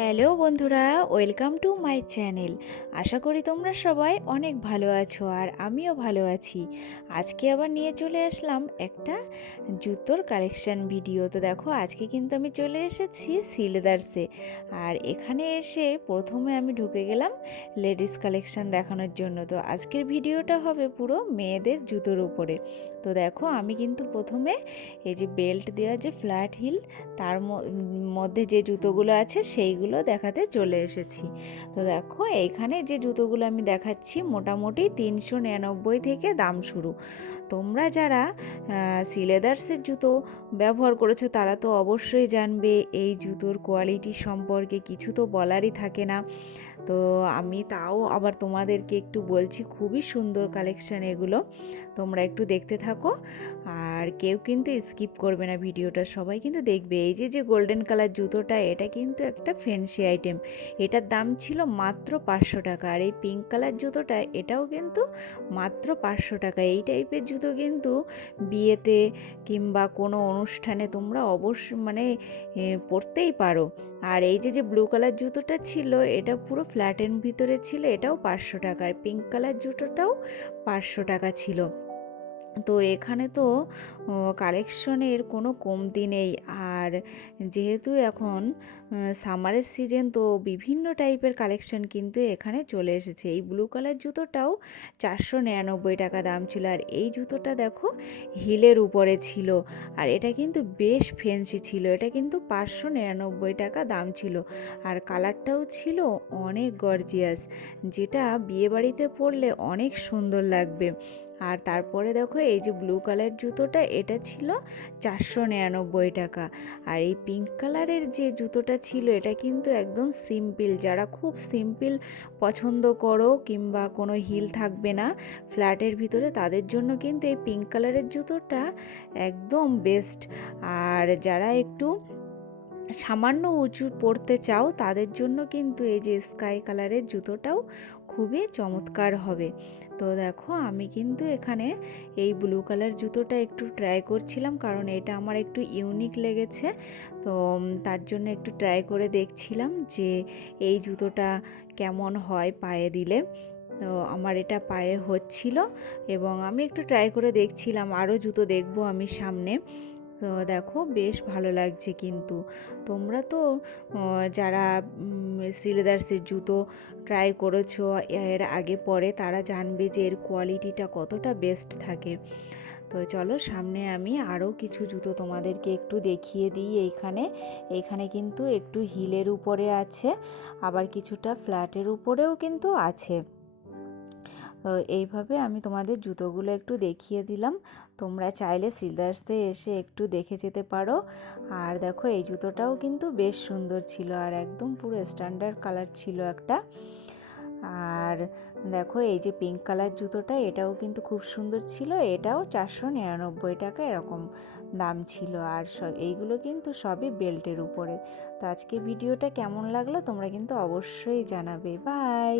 Hello বন্ধুরা, welcome to my channel. আশা করি তোমরা সবাই অনেক ভালো আছো আর আমিও ভালো আছি। আজকে আবার নিয়ে চলে আসলাম একটা জুতোর কালেকশন ভিডিও। তো দেখো, আজকে কিন্তু আমি চলে এসেছি সিলেদার্সে। আর এখানে এসে প্রথমে আমি ঢুকে গেলাম লেডিস কালেকশান দেখানোর জন্য। তো আজকের ভিডিওটা হবে পুরো মেয়েদের জুতোর উপরে। তো দেখো, আমি কিন্তু প্রথমে এই যে বেল্ট দেওয়া যে ফ্ল্যাট হিল, তার মধ্যে যে জুতোগুলো আছে সেইগুলো দেখাতে চলে এসেছি। তো দেখো, এইখানে যে জুতোগুলো আমি দেখাচ্ছি মোটামুটি তিনশো নিরানব্বই থেকে দাম শুরু। তোমরা যারা সিলেদার্সের জুতো ব্যবহার করেছ তারা তো অবশ্যই জানবে এই জুতোর কোয়ালিটি সম্পর্কে, কিছু তো বলারই থাকে না। তো আমি তাও আবার তোমাদেরকে একটু বলছি, খুবই সুন্দর কালেকশান এগুলো, তোমরা একটু দেখতে থাকো। আর কেউ কিন্তু স্কিপ করবে না ভিডিওটা, সবাই কিন্তু দেখবে। এই যে যে গোল্ডেন কালার জুতোটা, এটা কিন্তু একটা ফ্যান্সি আইটেম। এটার দাম ছিল মাত্র পাঁচশো টাকা। আর এই পিঙ্ক কালার জুতোটা, এটাও কিন্তু মাত্র পাঁচশো টাকা। এই টাইপের জুতো কিন্তু বিয়েতে কিংবা কোনো অনুষ্ঠানে তোমরা অবশ্য মানে পরতেই পারো। আর এই যে যে ব্লু কালার জুতোটা ছিল, এটা পুরো ফ্ল্যাটের ভিতরে ছিল, এটাও পাঁচশো টাকা। আর পিঙ্ক কালার জুতোটাও পাঁচশো টাকা ছিল। তো এখানে তো কালেকশনের কোনো কমতি নেই। আর যেহেতু এখন সামারের সিজন তো বিভিন্ন টাইপের কালেকশন কিন্তু এখানে চলে এসেছে। এই ব্লু কালার জুতোটাও চারশো নিরানব্বই টাকা দাম ছিল। আর এই জুতোটা দেখো, হিলের উপরে ছিল। আর এটা কিন্তু বেশ ফেন্সি ছিল। এটা কিন্তু পাঁচশো নিরানব্বই টাকা দাম ছিল। আর কালারটাও ছিল অনেক গর্জিয়াস যেটা বিয়েবাড়িতে পরলে অনেক সুন্দর লাগবে। আর তারপরে দেখো এই যে ব্লু কালার জুতোটা, এটা ছিল চারশো নিরানব্বই টাকা। আর এই পিঙ্ক কালারের যে জুতোটা ছিল, এটা কিন্তু একদম সিম্পল যারা খুব সিম্পল পছন্দ করো কিংবা কোনো হিল থাকবে না ফ্ল্যাটের ভিতরে, তাদের জন্য কিন্তু এই পিঙ্ক কালারের জুতোটা একদম বেস্ট আর যারা একটু সামান্য উঁচু পড়তে চাও, তাদের জন্য কিন্তু এই যে স্কাই কালারের জুতোটাও খুবই চমৎকার হবে। তো দেখো, আমি কিন্তু এখানে এই ব্লু কালার জুতোটা একটু ট্রাই করছিলাম কারণ এটা আমার একটু ইউনিক লেগেছে। তো তার জন্য একটু ট্রাই করে দেখছিলাম যে এই জুতোটা কেমন হয় পায়ে দিলে। তো আমার এটা পায়ে হচ্ছিল এবং আমি একটু ট্রাই করে দেখছিলাম আরও জুতো দেখব আমি সামনে। তো দেখো বেশ ভালো লাগছে কিন্তু। তোমরা তো যারা সিলেদার্সের জুতো ট্রাই করেছ, এর আগে পরে তারা জানবে যে এর কোয়ালিটিটা কতটা বেস্ট থাকে। তো চলো সামনে আমি আরও কিছু জুতো তোমাদেরকে একটু দেখিয়ে দিই এইখানে। এইখানে কিন্তু একটু হিলের উপরে আছে, আবার কিছুটা ফ্ল্যাটের উপরেও কিন্তু আছে। তো এইভাবে আমি তোমাদের জুতোগুলো একটু দেখিয়ে দিলাম। তোমরা চাইলে সিলার্সে এসে একটু দেখে যেতে পারো। আর দেখো, এই জুতোটাও কিন্তু বেশ সুন্দর ছিল আর একদম পুরো স্ট্যান্ডার্ড কালার ছিল একটা। আর দেখো, এই যে পিঙ্ক কালার জুতোটা, এটাও কিন্তু খুব সুন্দর ছিল। এটাও চারশো নিরানব্বই টাকা এরকম দাম ছিল। আর সব এইগুলো কিন্তু সবই বেল্টের উপরে। তো আজকে ভিডিওটা কেমন লাগল তোমরা কিন্তু অবশ্যই জানাবে। বাই!